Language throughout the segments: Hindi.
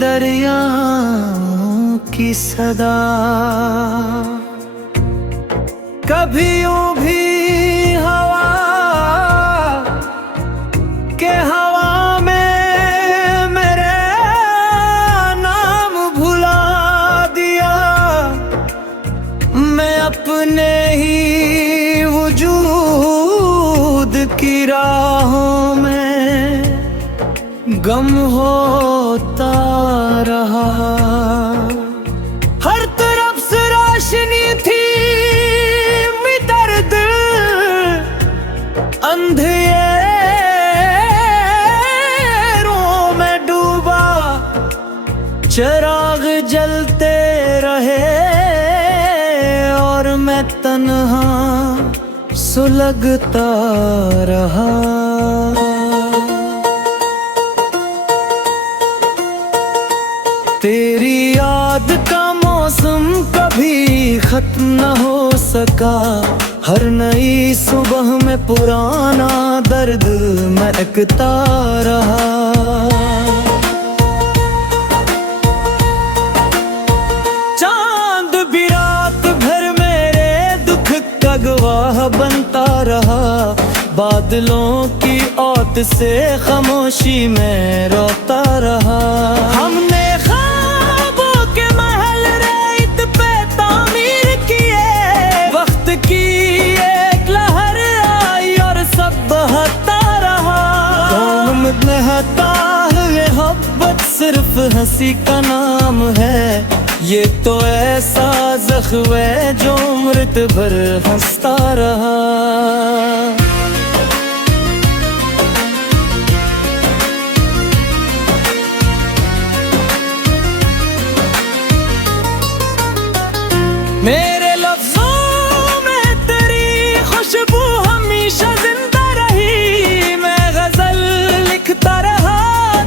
दरियाओं की सदा। कभी यूं भी हवा के हवा में मेरे नाम भुला दिया। मैं अपने ही वजूद की राहों में गम होता रहा। हर तरफ से रोशनी थी दर्द अंधेरों में डूबा। चिराग जलते रहे और मैं तन्हा सुलगता रहा। तेरी याद का मौसम कभी खत्म न हो सका। हर नई सुबह में पुराना दर्द महकता रहा। चांद भी रात भर मेरे दुख का गवाह बनता रहा। बादलों की औत से खामोशी में रोता रहा। हमने ख्वाबों के महल रेत पे तामीर किए। वक्त की एक लहर आई और सब बहता रहा। कौन नहता है ये मोहब्बत सिर्फ हंसी का नाम है। ये तो ऐसा ज़ख्म है जो उम्र भर हंसता रहा। मेरे लफ्ज़ों में तेरी खुशबू हमेशा जिंदा रही। मैं गजल लिखता रहा,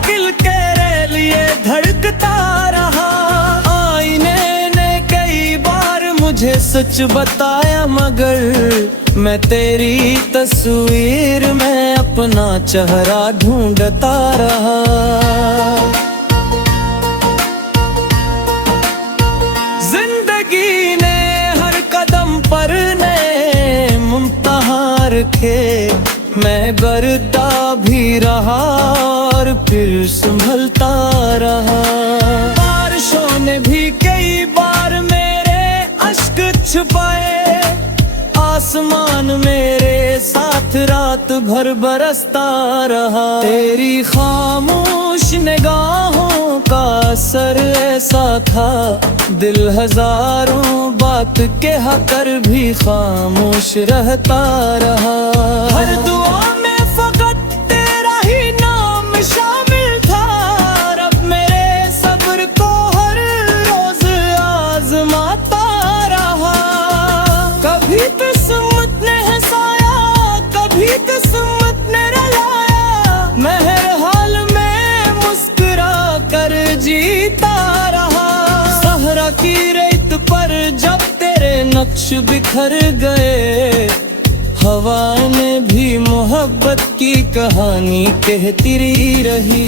दिल तेरे लिए धड़कता रहा। आईने ने कई बार मुझे सच बताया, मगर मैं तेरी तस्वीर में अपना चेहरा ढूंढता रहा। मैं बरता भी रहा और फिर संभलता रहा। बारिशों ने भी कई बार मेरे अश्क छुपाए। आसमान मेरे साथ रात भर बरसता रहा। तेरी खामोश निगाहों का असर ऐसा था, दिल हजारों बात कह कर भी खामोश रहता रहा। हर दुआ में फकत तेरा ही नाम शामिल था। रब मेरे सब्र को हर रोज आजमाता रहा। कभी किस्मत ने हंसाया, कभी किस्मत ने रुलाया। मैं हर हाल में मुस्कुरा कर जीता रहा। सहरा की रेत पर जब तेरे नक्श बिखर गए, हवा ने भी मोहब्बत की कहानी कहती रही।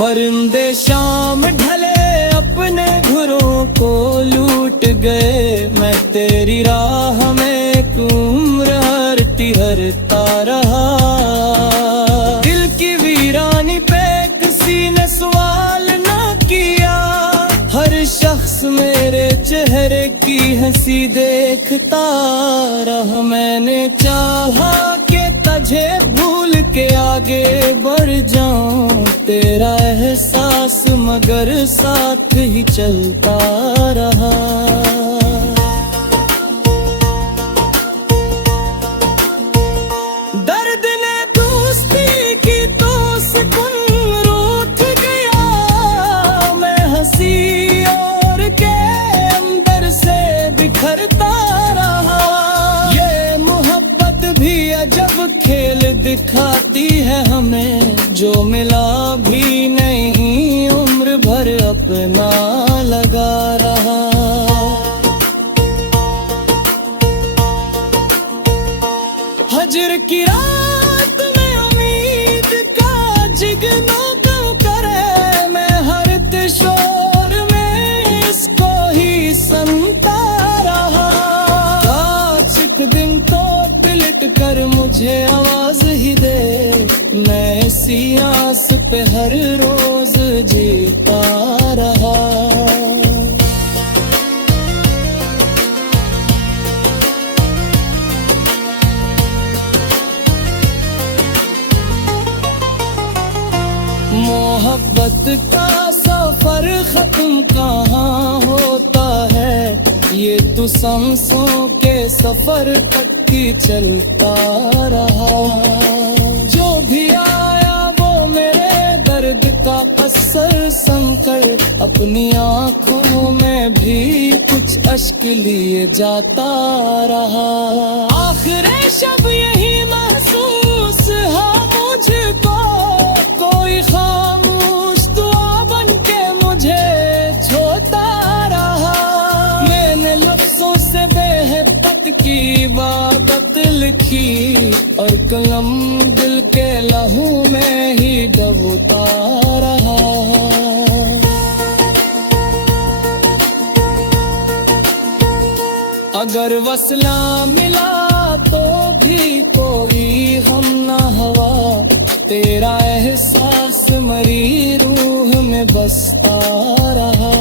परिंदे शाम ढले अपने घरों को लूट गए। मैं तेरी राह में एक उम्र हरता रहा। दिल की वीरानी पे किसी ने सवाल न किया। हर शख्स मेरे चेहरे की हंसी देखता रहा। मैंने चाहा कि तुझे भूल के आगे बढ़ जाऊं, तेरा एहसास मगर साथ ही चलता रहा। दर्द ने दोस्ती की तो सुकून रूठ गया। मैं हंसी और के अंदर से बिखरता रहा। ये मोहब्बत भी अजब खेल दिखाती है हमें, जो मिला भी नहीं उम्र भर अपना लगा रहा। हजर की रात में कर मुझे आवाज ही दे, मैं इसी आस पे हर रोज जीता रहा। मोहब्बत का सफर खत्म कहाँ होता है, ये तो सांसों के सफर तक ही चलता रहा। जो भी आया वो मेरे दर्द का असर समकर, अपनी आंखों में भी कुछ अश्क लिए जाता रहा। आखिरी शब यही महसूस है मुझको, कोई खामोश दुआ बन के मुझे छोड़ता रहा। मैंने लफ्जों से बेहद की इबादत लिखी, और कलम दिल के लहू में ही डूबता रहा। अगर वसला मिला तो भी कोई हम न हवा, तेरा एहसास मरी रूह में बसता रहा।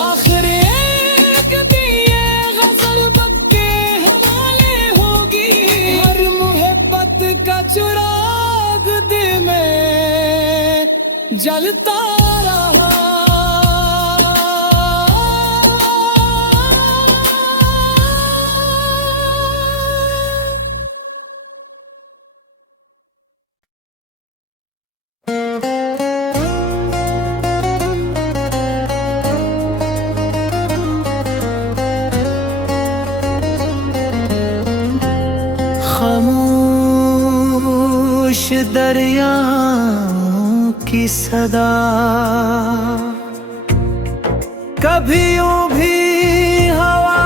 आखिर एक दिन ये गजल वक्त के हवाले होगी, हर मोहब्बत का चिराग दिल में जलता रहा। खामोश दरियाओं की सदा कभी यूं भी हवा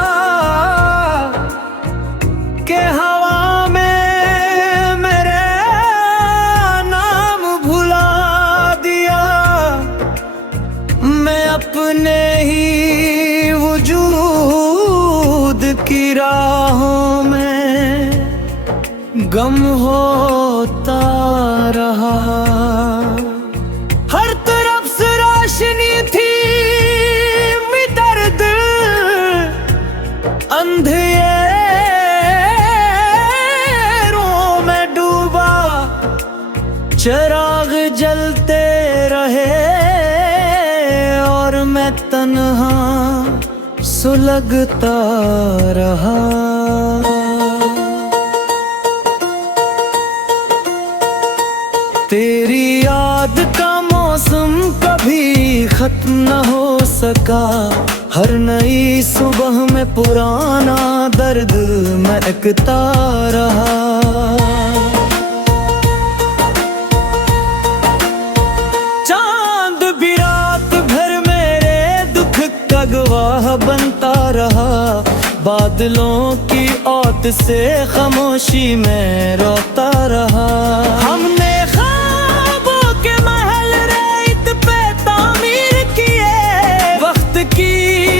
के हवा में मेरे नाम भुला दिया। मैं अपने ही वजूद की राहों में गम होता रहा। हर तरफ से रोशनी थी दर्द, अंधेरों में डूबा चिराग जलते रहे, और मैं तन्हा सुलगता रहा। तेरी याद का मौसम कभी खत्म न हो सका, हर नई सुबह में पुराना दर्द महकता रहा। चांद भी रात भर मेरे दुख का गवाह बनता रहा, बादलों की औत से खामोशी में रोता रहा। हमने की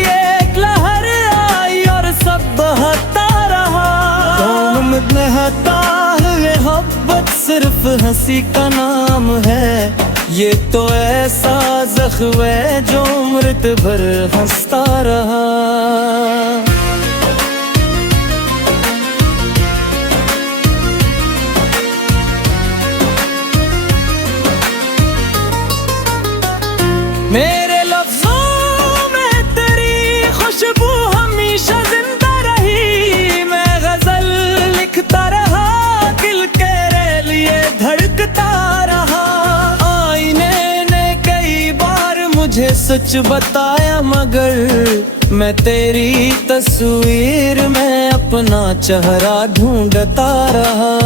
एक लहर आई और सब बहता रहा। कौन बहता है मोहब्बत सिर्फ हंसी का नाम है, ये तो ऐसा ज़ख्म है जो उम्र भर हंसता रहा। मेरे लफ्ज़ों में तेरी खुशबू हमेशा जिंदा रही, मैं गजल लिखता रहा, दिल तेरे लिए धड़कता रहा। आईने ने कई बार मुझे सच बताया, मगर मैं तेरी तस्वीर में अपना चेहरा ढूंढता रहा।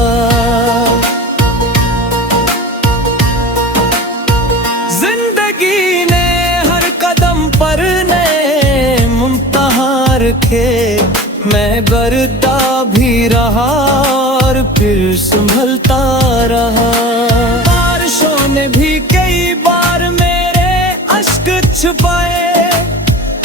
मैं डरता भी रहा और फिर संभलता रहा। बारिशों ने भी कई छुपाए,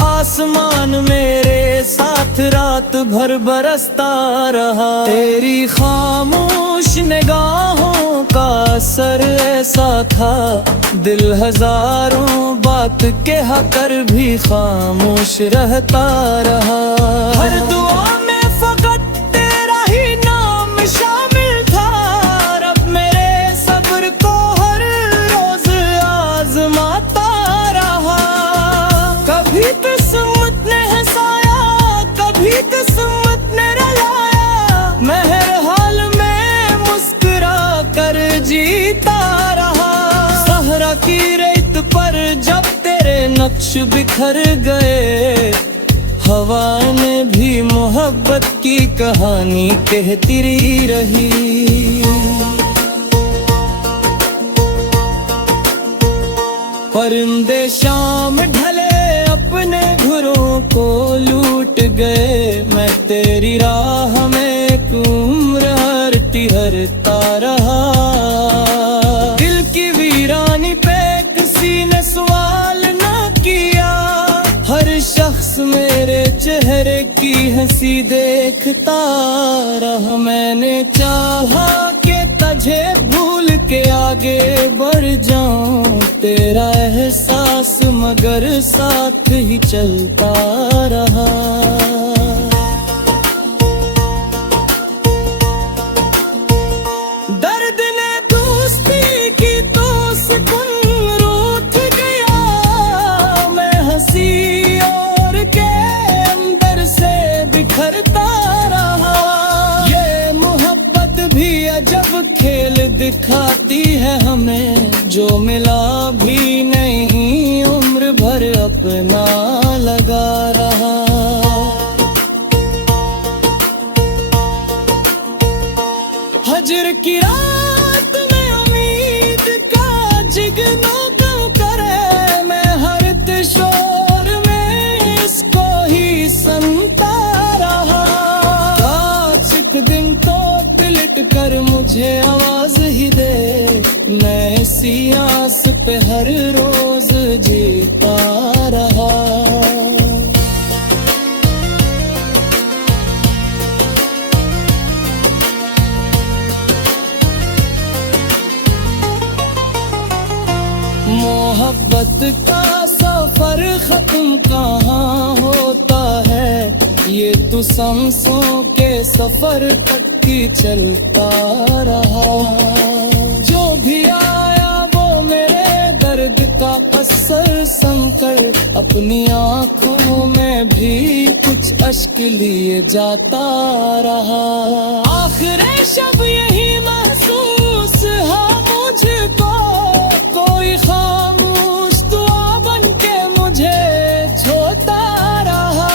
आसमान मेरे साथ रात भर बरसता रहा। तेरी खामोश निगाहों का असर ऐसा था, दिल हजारों बात कह कर भी खामोश रहता रहा। हर दुआ में फकत तेरा ही नाम शामिल था, रब मेरे सब्र को हर रोज आजमाता रहा। कभी किस्मत ने हंसाया, कभी किस्मत ने रुलाया, मैं हर हाल में मुस्कुरा कर जीता रहा। सहरा की रेत पर जब तेरे नक्श बिखर गए, हवा ने भी मोहब्बत की कहानी कहती रही। परिंदे शाम ढले अपने घरों को लूट गए, मैं तेरी राह में एक उम्र हरता रहा। दिल की वीरानी पे किसी ने सवाल ना किया, हर शख्स मेरे चेहरे की हंसी देखता रहा। मैंने चाहा कि तुझे भूल के आगे बढ़ जाऊं, तेरा एहसास मगर साथ ही चलता रहा। दर्द ने दोस्ती की तो सुकून रूठ गया, मैं हंसी और के अंदर से बिखरता रहा। ये मोहब्बत भी अजब खेल दिखाती है हमें, जो मिला भी नहीं उम्र भर अपना लगा रहा। हजर की रात में उम्मीद का जिगना क्यों करे, मैं हर शोर में इसको ही सुनता रहा। आज एक दिन तो पलट कर मुझे आवाज ही दे, मैं इसी आस पे हर रोज जीता रहा। मोहब्बत का सफर खत्म कहाँ होता है, ये तो सांसों के सफर तक ही चलता रहा। जो भी आया वो मेरे दर्द का असर संकर, अपनी आंखों में भी कुछ अश्क लिए जाता रहा। आखिरी शब यही महसूस है मुझको, कोई खामोश दुआ बन के मुझे छोड़ता रहा।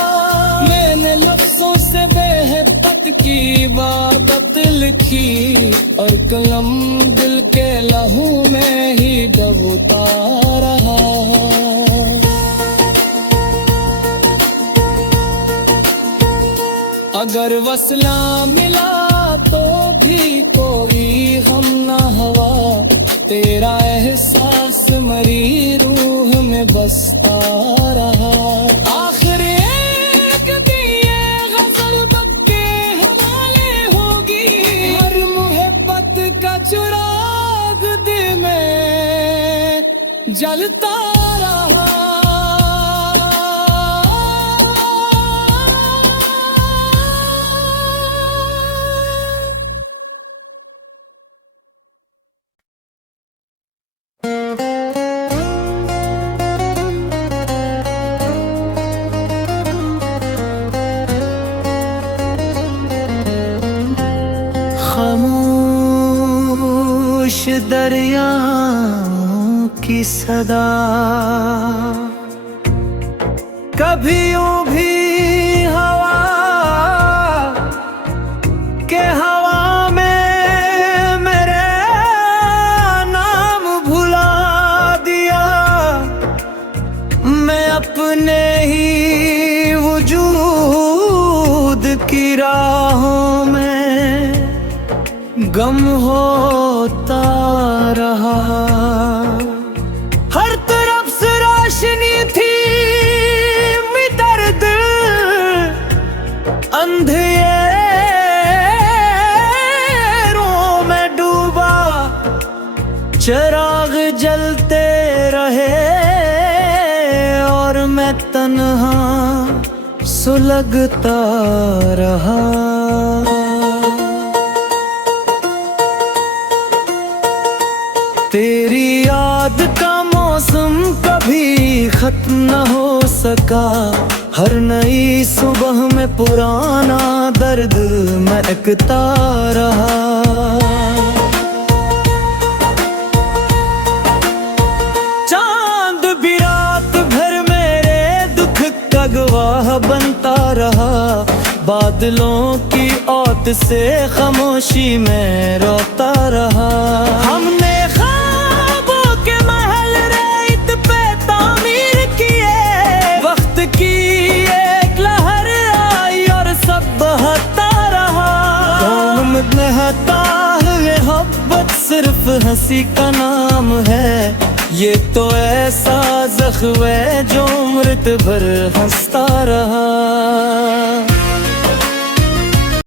मैंने लफ्जों से बेहद की इबादत लिखी, और कलम दिल के लहू में ही डूबता रहा। अगर वसला मिला तो भी कोई हम ना हवा, तेरा एहसास मरी रूह में बसता रहा। आखिर एक दिए गजल बक के हवाले होगी, हर मोहब्बत का चिराग दिल में जलता रहा। खामोश दरियाओं की सदा कभी यूं भी हवा के हवा में मेरे नाम भुला दिया। मैं अपने ही वजूद की राहों में गम होता रहा। हर तरफ से रोशनी थी दर्द चिराग जलते रहे और मैं तन्हा सुलगता रहा। तेरी याद का मौसम कभी खत्म न हो सका, हर नई सुबह में पुराना दर्द महकता रहा। चांद भी रात भर मेरे दुख का गवाह बनता रहा, बादलों की औत से खामोशी में रोता रहा। हमने मोहब्बत सिर्फ हंसी का नाम है, ये तो ऐसा ज़ख्म है जो उम्र भर हंसता रहा।